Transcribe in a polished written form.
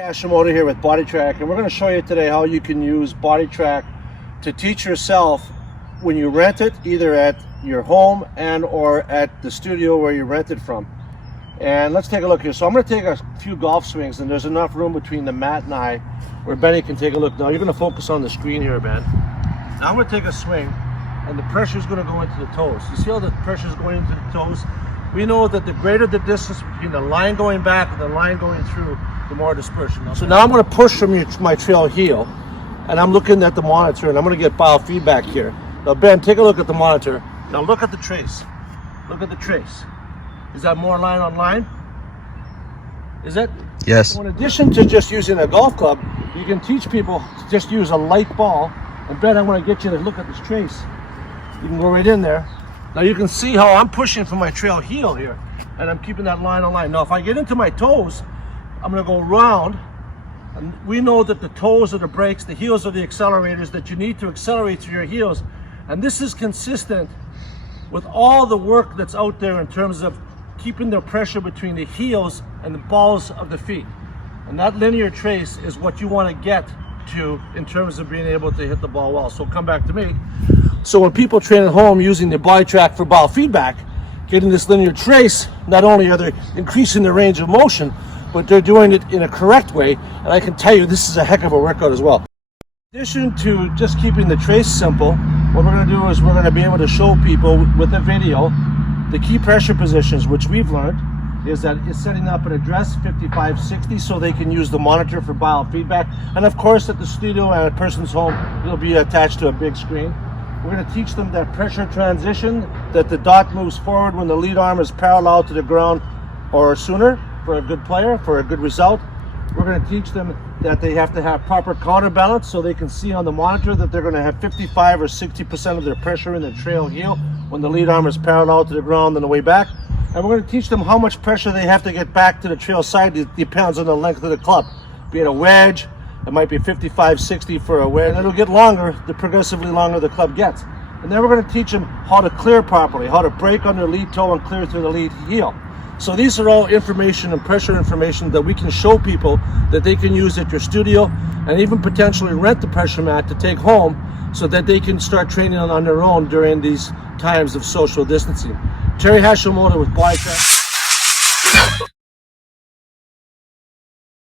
Hashimoto here with BodiTrak, and we're going to show you today how you can use BodiTrak to teach yourself when you rent it, either at your home and or at the studio where you rent it from. And let's take a look here. So I'm going to take a few golf swings, and there's enough room between the mat and I where Benny can take a look. Now you're going to focus on the screen here, Ben. Now I'm going to take a swing, and the pressure is going to go into the toes. You see how the pressure is going into the toes? We know that the greater the distance between the line going back and the line going through, the more dispersion. So now I'm going to push from my trail heel, and I'm looking at the monitor, and I'm going to get biofeedback here. Now Ben, take a look at the monitor. Now look at the trace. Look at the trace. Is that more line on line? Is it? Yes. So in addition to just using a golf club, you can teach people to just use a light ball. And Ben, I want to get you to look at this trace. You can go right in there. Now you can see how I'm pushing from my trail heel here, and I'm keeping that line on line. Now if I get into my toes, I'm going to go around, and we know that the toes are the brakes, the heels are the accelerators, that you need to accelerate through your heels. And this is consistent with all the work that's out there in terms of keeping the pressure between the heels and the balls of the feet. And that linear trace is what you want to get to in terms of being able to hit the ball well. So come back to me. So when people train at home using the BodiTrak for biofeedback, getting this linear trace, not only are they increasing their range of motion, but they're doing it in a correct way. And I can tell you this is a heck of a workout as well. In addition to just keeping the trace simple, what we're going to do is we're going to be able to show people with a video the key pressure positions, which we've learned is that it's setting up an address 5560 so they can use the monitor for biofeedback. And of course at the studio and a person's home, it'll be attached to a big screen. We're going to teach them that pressure transition, that the dot moves forward when the lead arm is parallel to the ground or sooner for a good player, for a good result. We're going to teach them that they have to have proper counterbalance so they can see on the monitor that they're going to have 55 or 60% of their pressure in the trail heel when the lead arm is parallel to the ground on the way back. And we're going to teach them how much pressure they have to get back to the trail side. It depends on the length of the club. Be it a wedge, it might be 55, 60 for a wedge, and it'll get longer the progressively longer the club gets. And then we're going to teach them how to clear properly, how to break on their lead toe and clear through the lead heel. So these are all information and pressure information that we can show people that they can use at your studio, and even potentially rent the pressure mat to take home so that they can start training on their own during these times of social distancing. Terry Hashimoto with BodiTrak.